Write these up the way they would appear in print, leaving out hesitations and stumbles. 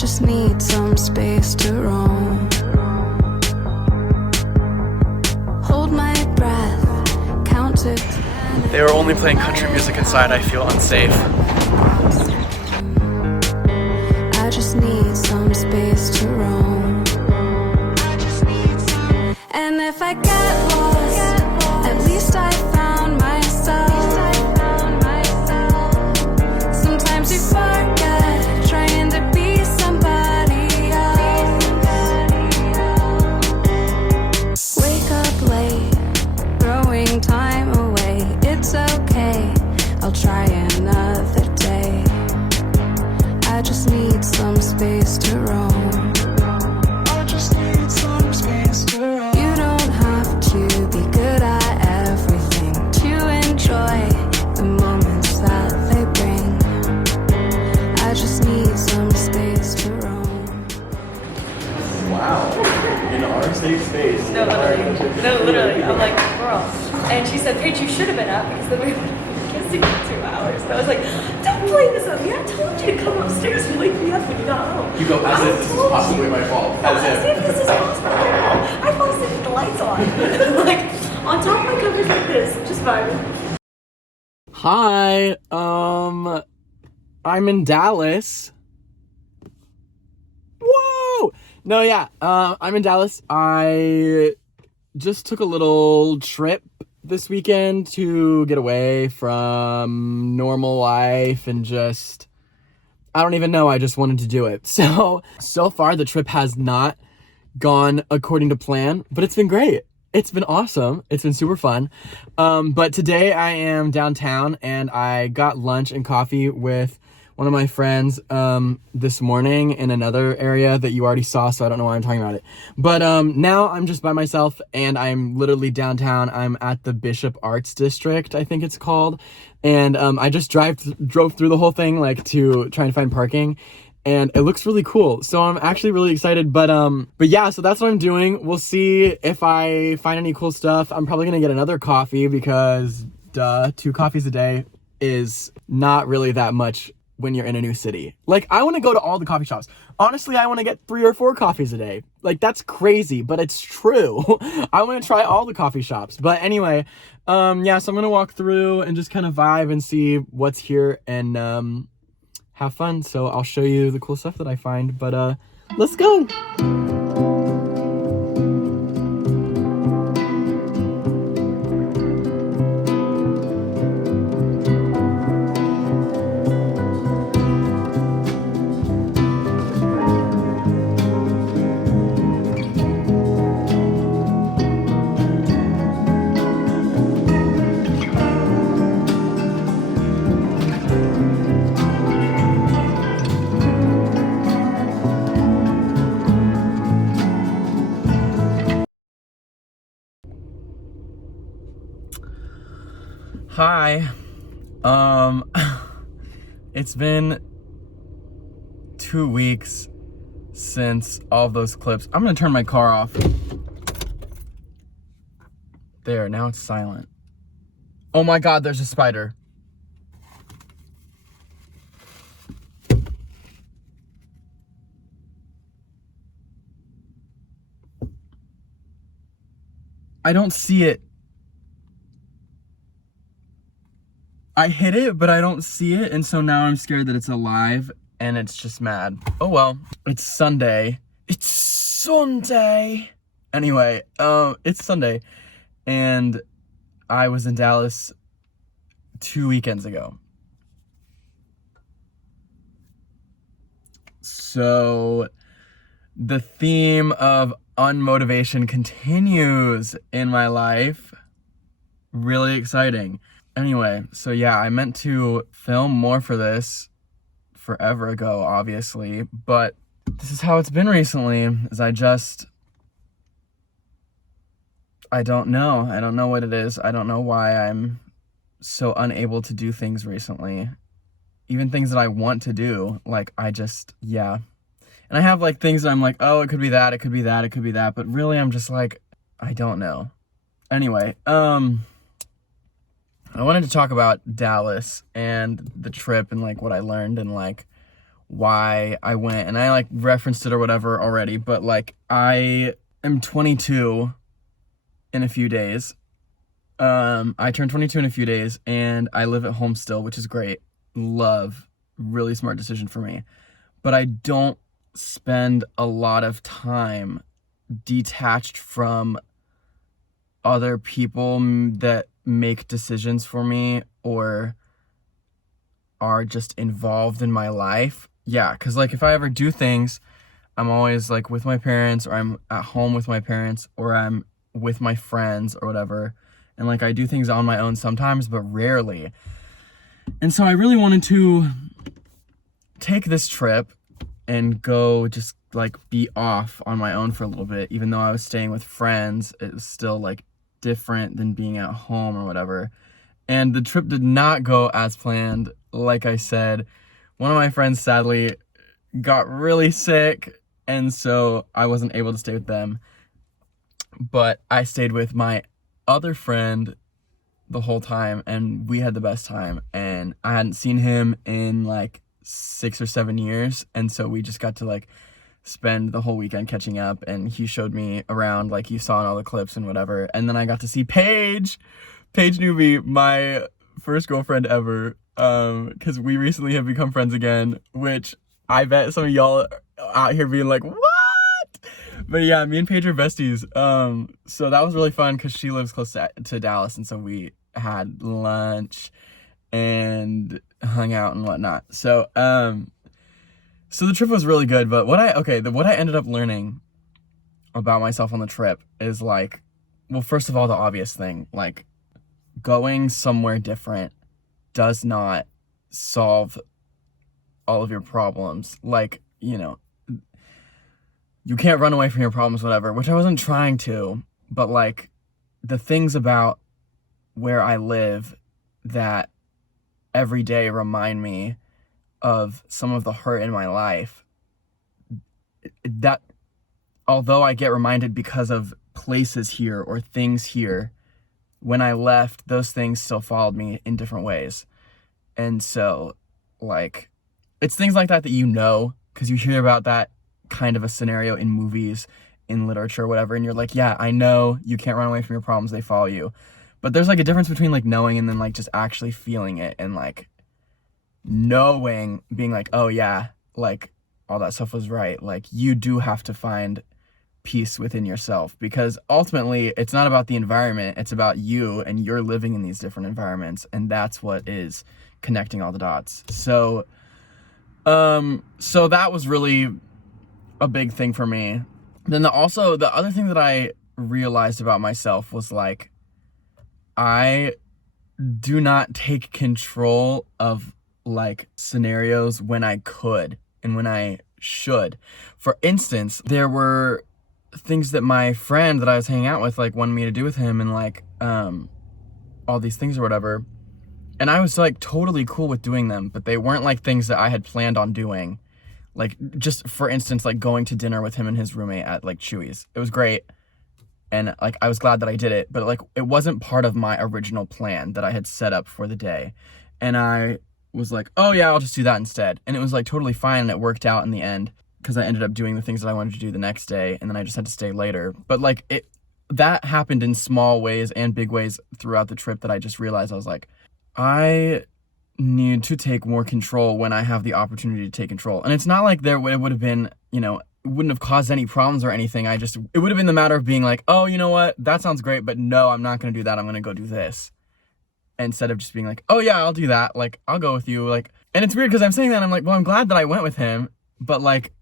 just need some space to roam. Hold my breath, count to 10. They were only playing country music inside. I feel unsafe. I just need some space to roam. And if I get lost, at least I found myself. Sometimes you forget, trying to be somebody else. Wake up late, throwing time away. It's okay, I'll try another day. I just need some space to roam. I just need some space to roam. You don't have to be good at everything to enjoy the moments that they bring. I just need some space to roam. Wow. In our safe space. No, literally. I'm like, girl. And she said, Paige, you should have been up because then we would have been kissing for 2 hours. And I was like, don't play this up. Yeah, I told you to come upstairs and wake me up when you got home. You go as if this is possibly my fault. As if this is possible. I fall asleep with the lights on. Like, on top of my covers like this, just vibing. Hi. I'm in Dallas. Whoa! No, yeah. I'm in Dallas. I just took a little trip this weekend to get away from normal life and just, I don't even know, I just wanted to do it. So far the trip has not gone according to plan, but it's been great. It's been awesome. It's been super fun. But today I am downtown and I got lunch and coffee with one of my friends this morning in another area that you already saw, so I don't know why I'm talking about it. But now I'm just by myself and I'm literally downtown. I'm at the Bishop Arts District, I think it's called. And I just drove through the whole thing like to try and find parking. And it looks really cool. So I'm actually really excited. But yeah, so that's what I'm doing. We'll see if I find any cool stuff. I'm probably gonna get another coffee because 2 coffees a day is not really that much when you're in a new city. Like, I want to go to all the coffee shops. Honestly, I want to get 3 or 4 coffees a day. Like, that's crazy, but it's true. I want to try all the coffee shops. But anyway, yeah, so I'm going to walk through and just kind of vibe and see what's here and have fun. So I'll show you the cool stuff that I find, but let's go. Hi. It's been 2 weeks since all of those clips. I'm gonna turn my car off. There, now it's silent. Oh my God, there's a spider. I don't see it. I hit it, but I don't see it, and so now I'm scared that it's alive, and it's just mad. Oh well, it's Sunday. It's Sunday! Anyway, it's Sunday, and I was in Dallas 2 weekends ago. So, the theme of unmotivation continues in my life. Really exciting. Anyway, so yeah, I meant to film more for this forever ago, obviously, but this is how it's been recently, is I don't know. I don't know what it is. I don't know why I'm so unable to do things recently. Even things that I want to do, like, yeah. And I have, like, things that I'm like, oh, it could be that, it could be that, it could be that, but really I'm just like, I don't know. Anyway, I wanted to talk about Dallas and the trip and like what I learned and like why I went, and I like referenced it or whatever already, but like I am 22 in a few days. I turned 22 in a few days, and I live at home still, which is great. Love. Really smart decision for me. But I don't spend a lot of time detached from other people that make decisions for me or are just involved in my life. Yeah, because like if I ever do things, I'm always like with my parents, or I'm at home with my parents, or I'm with my friends or whatever. And like I do things on my own sometimes, but rarely. And so I really wanted to take this trip and go just like be off on my own for a little bit. Even though I was staying with friends, it was still like different than being at home or whatever. And the trip did not go as planned. Like I said, one of my friends sadly got really sick, and so I wasn't able to stay with them. But I stayed with my other friend the whole time, and we had the best time. And I hadn't seen him in like 6 or 7 years, and so we just got to like spend the whole weekend catching up, and he showed me around like you saw in all the clips and whatever. And then I got to see Paige Newby, my first girlfriend ever, because we recently have become friends again, which I bet some of y'all out here being like, what? But yeah, me and Paige are besties. So that was really fun because she lives close to Dallas, and so we had lunch and hung out and whatnot. So so the trip was really good. But what I ended up learning about myself on the trip is like, well, first of all, the obvious thing, like going somewhere different does not solve all of your problems. Like, you know, you can't run away from your problems, whatever, which I wasn't trying to, but like the things about where I live that every day remind me of some of the hurt in my life, that although I get reminded because of places here or things here, when I left, those things still followed me in different ways. And so like it's things like that you know, because you hear about that kind of a scenario in movies, in literature, whatever, and you're like, yeah, I know you can't run away from your problems, they follow you. But there's like a difference between like knowing and then like just actually feeling it, and like knowing, being like, oh yeah, like all that stuff was right. Like you do have to find peace within yourself, because ultimately it's not about the environment, it's about you, and you're living in these different environments, and that's what is connecting all the dots. So so that was really a big thing for me. Then the other thing that I realized about myself was like, I do not take control of like scenarios when I could and when I should. For instance, there were things that my friend that I was hanging out with like wanted me to do with him, and like all these things or whatever, and I was like totally cool with doing them, but they weren't like things that I had planned on doing. Like just for instance, like going to dinner with him and his roommate at like Chewy's. It was great, and like I was glad that I did it, but like it wasn't part of my original plan that I had set up for the day. And I was like, oh yeah, I'll just do that instead. And it was like totally fine, and it worked out in the end, because I ended up doing the things that I wanted to do the next day, and then I just had to stay later. But like that happened in small ways and big ways throughout the trip, that I just realized I was like, I need to take more control when I have the opportunity to take control. And it's not like it would have been, you know, it wouldn't have caused any problems or anything. It would have been the matter of being like, oh, you know what, that sounds great, but no, I'm not going to do that. I'm going to go do this. Instead of just being like, oh yeah, I'll do that. Like, I'll go with you. Like, and it's weird because I'm saying that, I'm like, well, I'm glad that I went with him, but like,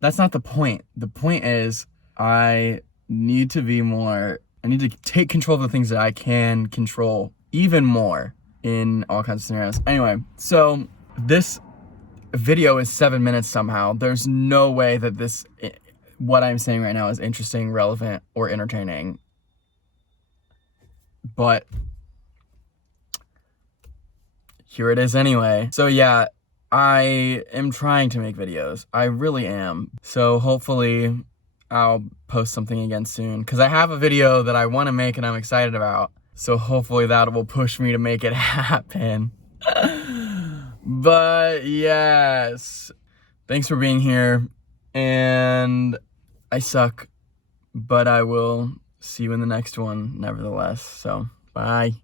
that's not the point. The point is I need to take control of the things that I can control even more in all kinds of scenarios. Anyway, so this video is 7 minutes somehow. There's no way that what I'm saying right now is interesting, relevant, or entertaining. But here it is anyway. So yeah, I am trying to make videos. I really am. So hopefully I'll post something again soon, because I have a video that I want to make and I'm excited about. So hopefully that will push me to make it happen. But yes, thanks for being here. And I suck, but I will see you in the next one nevertheless. So bye.